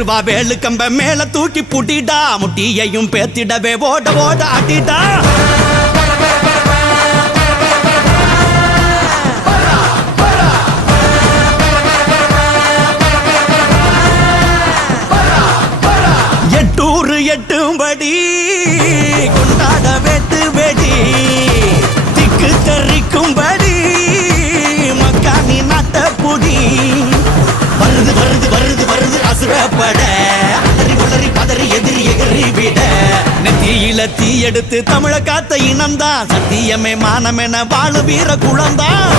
வெறுவா வேலு கம்ப மேல தூக்கி புட்டிடா முட்டியையும் பேத்திடவே ஓட ஓட ஆட்டிடா எட்டூரு எட்டும்படி கொண்டாட வெட்டு வெடி திக்கு தெரிக்கும்படி மக்கானி நாட்ட புடி வருது வருது வருது வருது அசுரப்பட அலறி உளறி பதறி எதிரி எகறி விட நெத்தியில தீ எடுத்து தமிழ காத்த இனம்தான் சத்தியமே மானமென வாழ வீர குளம்தான்